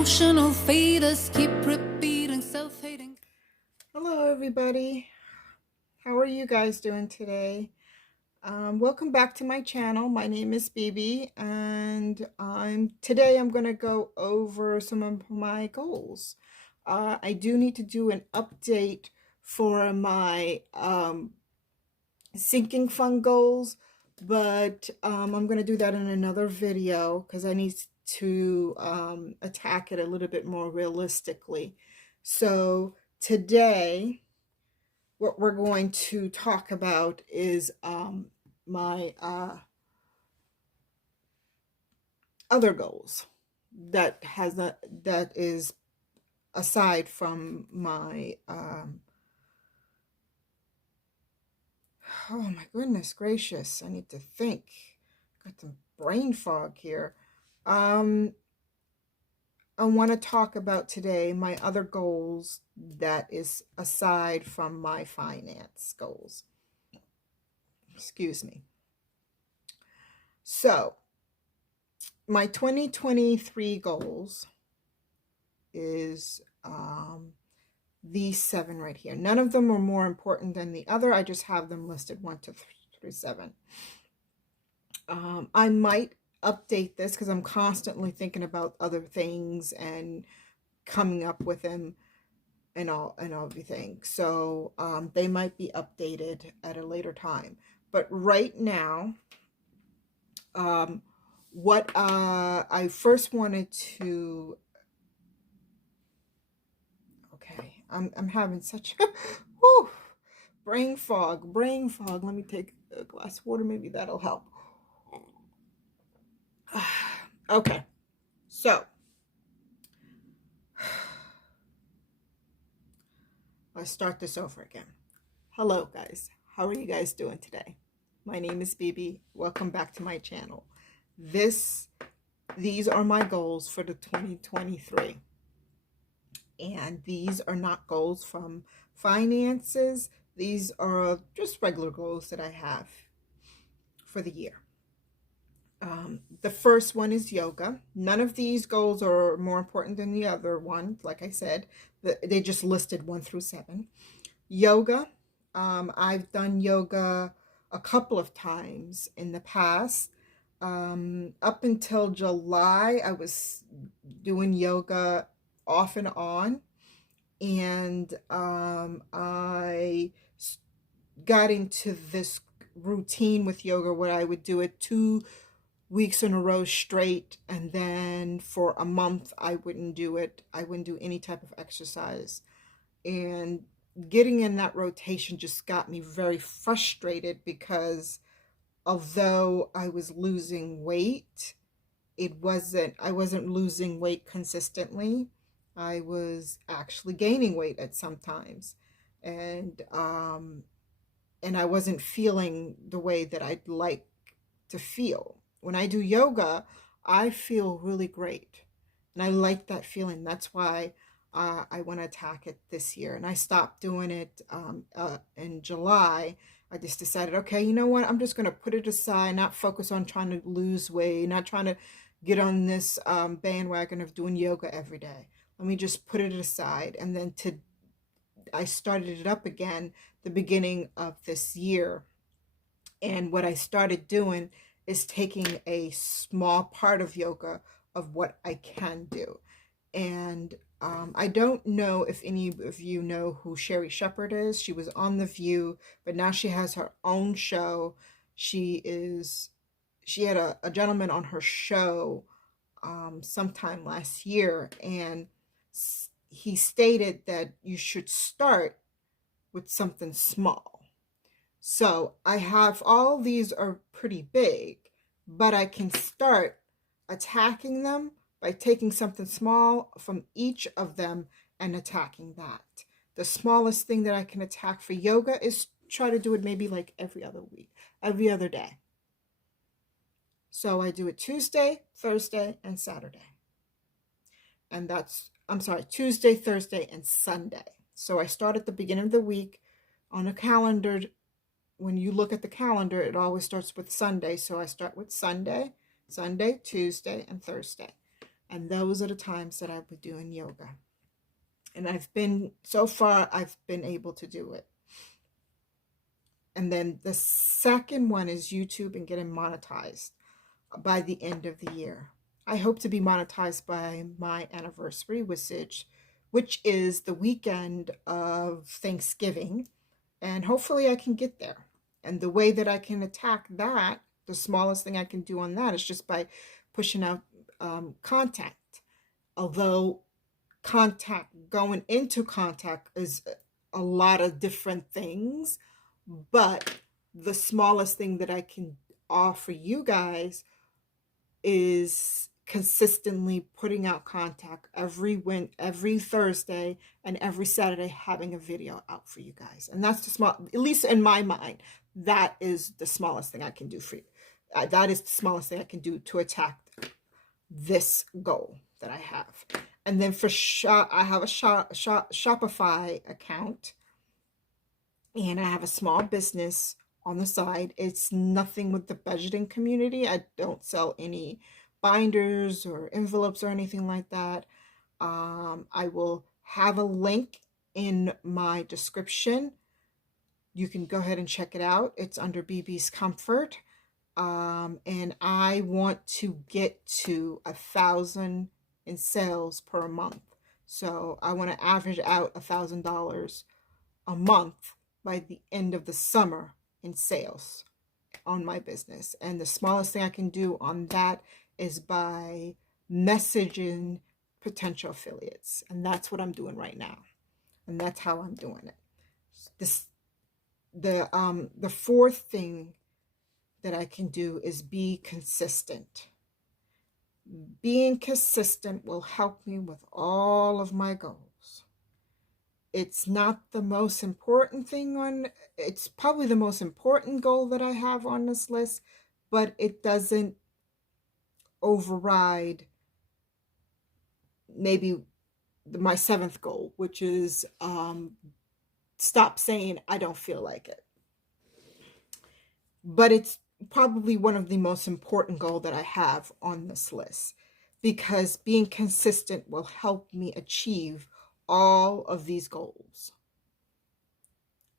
emotional feeders keep repeating, self-hating. Hello, everybody. How are you guys doing today? Welcome back to my channel. My name is Bebe, and today I'm going to go over some of my goals. I do need to do an update for my sinking fund goals, but I'm going to do that in another video because I need to attack it a little bit more realistically. So today, what we're going to talk about is my other goals that is aside from my oh my goodness gracious, I need to think. Got some brain fog here. Um, I want to talk about today my other goals that is aside from my finance goals. Excuse me. So, my 2023 goals is these 7 right here. None of them are more important than the other. I just have them listed 1 to 7. I might update this because I'm constantly thinking about other things and coming up with them and everything. So they might be updated at a later time. But right now, what I first wanted to, okay, I'm having such whew, brain fog. Let me take a glass of water. Maybe that'll help. Okay, so let's start this over again. Hello, guys. How are you guys doing today? My name is Bebe. Welcome back to my channel. These are my goals for the 2023. And these are not goals from finances. These are just regular goals that I have for the year. The first one is yoga. None of these goals are more important than the other one. Like I said, they just listed 1 through 7. Yoga. I've done yoga a couple of times in the past. Up until July, I was doing yoga off and on. And I got into this routine with yoga where I would do it 2 weeks in a row straight, and then for a month I wouldn't do it. I wouldn't do any type of exercise. And getting in that rotation just got me very frustrated because although I was losing weight, I wasn't losing weight consistently. I was actually gaining weight at some times. And I wasn't feeling the way that I'd like to feel. When I do yoga, I feel really great. And I like that feeling. That's why I want to attack it this year. And I stopped doing it in July. I just decided, okay, you know what? I'm just going to put it aside, not focus on trying to lose weight, not trying to get on this bandwagon of doing yoga every day. Let me just put it aside. And then I started it up again the beginning of this year. And what I started doing is taking a small part of yoga of what I can do. And I don't know if any of you know who Sherry Shepherd is. She was on The View, but now she has her own show. She had a gentleman on her show sometime last year, and he stated that you should start with something small. So I have all these are pretty big, but I can start attacking them by taking something small from each of them and attacking that. The smallest thing that I can attack for yoga is try to do it maybe like every other week, every other day. So I do it Tuesday, Thursday, and Saturday. And Tuesday, Thursday, and Sunday. So I start at the beginning of the week on a calendar. When you look at the calendar, it always starts with Sunday. So I start with Sunday, Tuesday, and Thursday. And those are the times that I'll be doing yoga. And so far, I've been able to do it. And then the second one is YouTube and getting monetized by the end of the year. I hope to be monetized by my anniversary, which is the weekend of Thanksgiving. And hopefully I can get there. And the way that I can attack that, the smallest thing I can do on that is just by pushing out content. Although going into contact is a lot of different things, but the smallest thing that I can offer you guys is consistently putting out contact every Thursday and every Saturday, having a video out for you guys. And that's the small, at least in my mind, that is the smallest thing I can do for you. That is the smallest thing I can do to attack this goal that I have. And then for I have a Shopify account, and I have a small business on the side. It's nothing with the budgeting community. I don't sell any binders or envelopes or anything like that. I will have a link in my description. You can go ahead and check it out. It's under BB's Comfort. And I want to get to 1,000 in sales per month. So I want to average out $1,000 a month by the end of the summer in sales on my business. And the smallest thing I can do on that is by messaging potential affiliates. And that's what I'm doing right now. And that's how I'm doing it. The fourth thing that I can do is be consistent. Being consistent will help me with all of my goals. It's not the most important thing it's probably the most important goal that I have on this list, but it doesn't override maybe my seventh goal, which is stop saying I don't feel like it. But it's probably one of the most important goals that I have on this list, because being consistent will help me achieve all of these goals.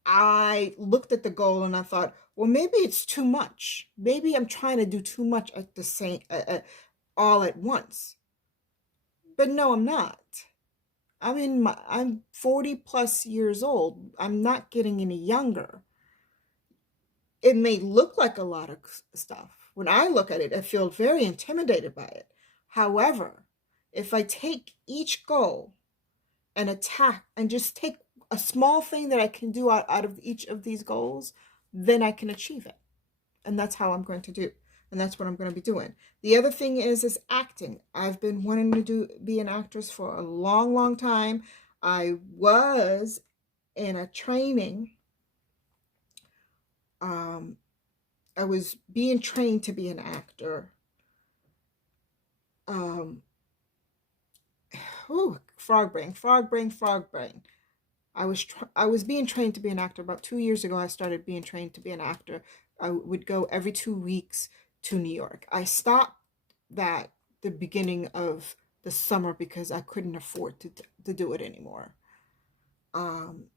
I looked at the goal and I thought, well, maybe it's too much. Maybe I'm trying to do too much at the same all at once. But no, I'm not. I'm 40 plus years old. I'm not getting any younger. It may look like a lot of stuff. When I look at it, I feel very intimidated by it. However, if I take each goal and attack and just take a small thing that I can do out of each of these goals, then I can achieve it. And that's how I'm going to do. And that's what I'm going to be doing. The other thing is acting. I've been wanting to be an actress for a long, long time. I was in a training. I was being trained to be an actor. Frog brain. I was being trained to be an actor. About 2 years ago, I started being trained to be an actor. I would go every 2 weeks to New York. I stopped that the beginning of the summer because I couldn't afford to do it anymore. And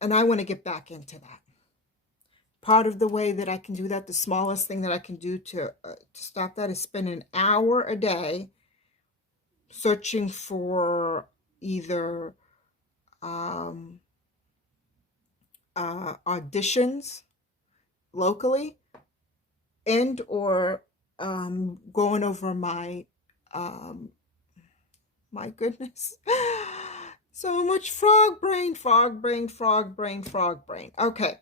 I want to get back into that. Part of the way that I can do that, the smallest thing that I can do to stop that, is spend an hour a day searching for either auditions locally and or going over my goodness, so much frog brain. Okay.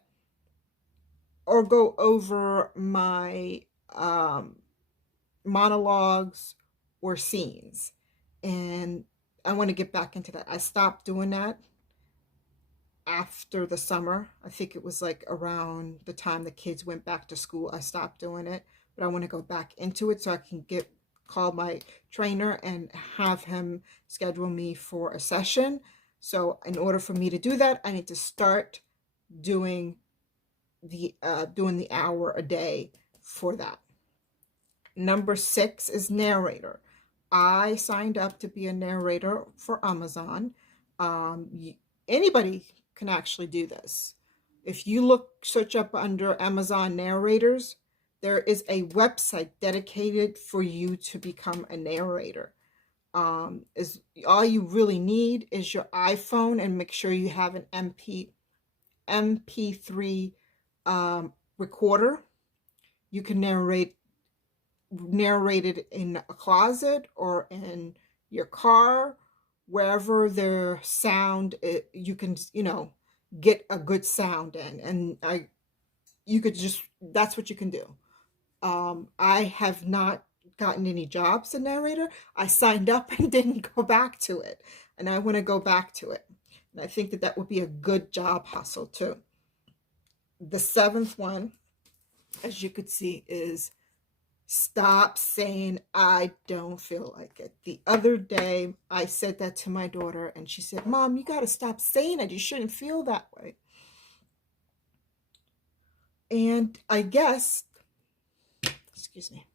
Or go over my monologues or scenes. And I want to get back into that. I stopped doing that after the summer. I think it was like around the time the kids went back to school. I stopped doing it. But I want to go back into it so I can call my trainer and have him schedule me for a session. So in order for me to do that, I need to start doing the hour a day for that. Number 6 is narrator. I signed up to be a narrator for Amazon. Anybody can actually do this. If you search up under Amazon narrators, there is a website dedicated for you to become a narrator. Is all you really need is your iPhone, and make sure you have an MP3 recorder. You can narrate it in a closet or in your car, wherever the sound you can, get a good sound in, and you could just that's what you can do. I have not gotten any jobs as a narrator. I signed up and didn't go back to it, and I want to go back to it. And I think that that would be a good job hustle too. The seventh one, as you could see, is stop saying I don't feel like it. The other day, I said that to my daughter, and she said, Mom, you got to stop saying it. You shouldn't feel that way. And I guess, excuse me,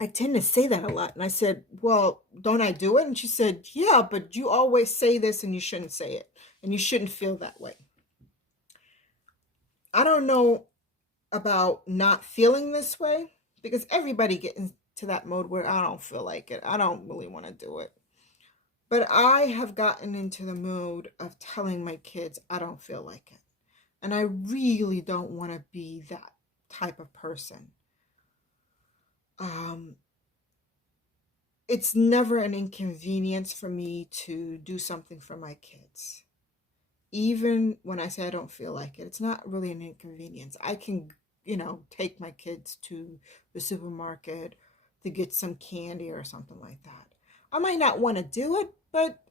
I tend to say that a lot. And I said, well, don't I do it? And she said, yeah, but you always say this and you shouldn't say it. And you shouldn't feel that way. I don't know about not feeling this way, because everybody gets into that mode where I don't feel like it. I don't really want to do it. But I have gotten into the mood of telling my kids I don't feel like it. And I really don't want to be that type of person. It's never an inconvenience for me to do something for my kids. Even when I say I don't feel like it, it's not really an inconvenience. I can, take my kids to the supermarket to get some candy or something like that. I might not want to do it, but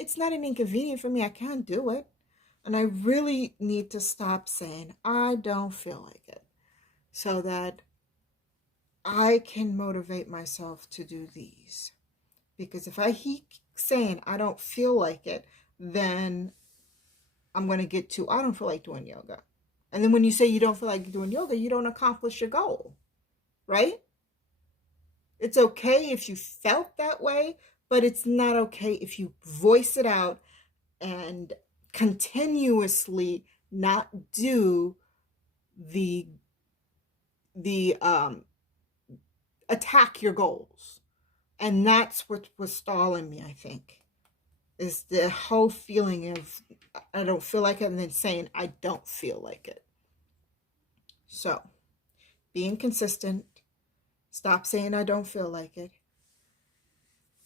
it's not an inconvenience for me. I can't do it. And I really need to stop saying I don't feel like it, so that I can motivate myself to do these. Because if I keep saying I don't feel like it, then I'm going to get to I don't feel like doing yoga. And then when you say you don't feel like doing yoga, you don't accomplish your goal, right? It's okay if you felt that way, but it's not okay if you voice it out and continuously not do the attack your goals. And that's what was stalling me, I think, is the whole feeling of I don't feel like it, and then saying I don't feel like it. So being consistent, stop saying I don't feel like it,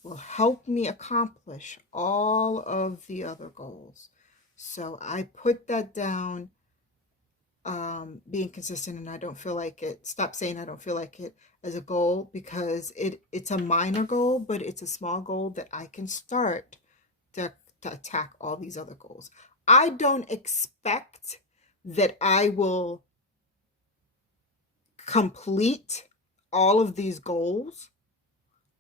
will help me accomplish all of the other goals. So I put that down, being consistent and I don't feel like it, stop saying I don't feel like it, as a goal, because it's a minor goal, but it's a small goal that I can start to attack all these other goals. I don't expect that I will complete all of these goals,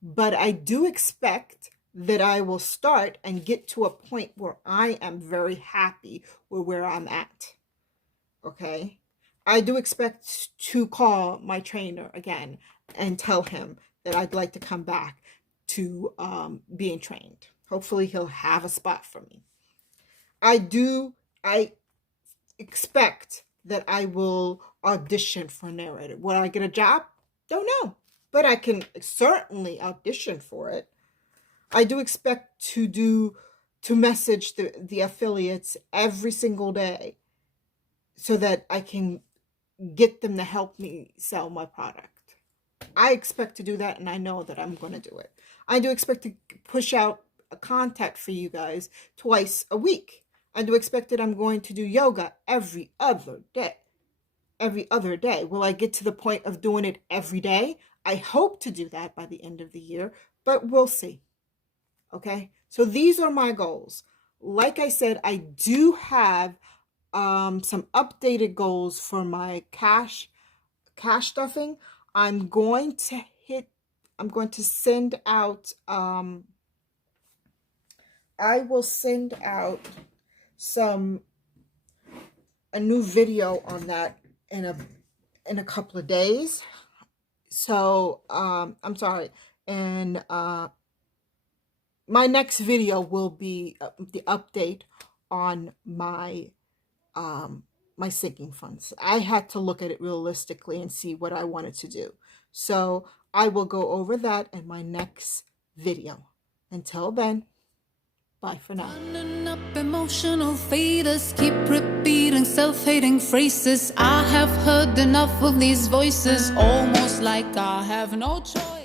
but I do expect that I will start and get to a point where I am very happy with where I'm at. Okay? I do expect to call my trainer again and tell him that I'd like to come back to being trained. Hopefully he'll have a spot for me. I expect that I will audition for a narrator. Will I get a job? Don't know. But I can certainly audition for it. I do expect to message the affiliates every single day so that I can get them to help me sell my product. I expect to do that, and I know that I'm going to do it. I do expect to push out a contact for you guys twice a week. I do expect that I'm going to do yoga every other day. Every other day. Will I get to the point of doing it every day? I hope to do that by the end of the year, but we'll see. Okay? So these are my goals. Like I said, I do have some updated goals for my cash stuffing. I'm going to send out I will send out a new video on that in a couple of days. So I'm sorry. And my next video will be the update on um, my sinking funds. I had to look at it realistically and see what I wanted to do. So I will go over that in my next video. Until then, bye for now. Turning up emotional faders, keep repeating self-hating phrases. I have heard enough of these voices, almost like I have no choice.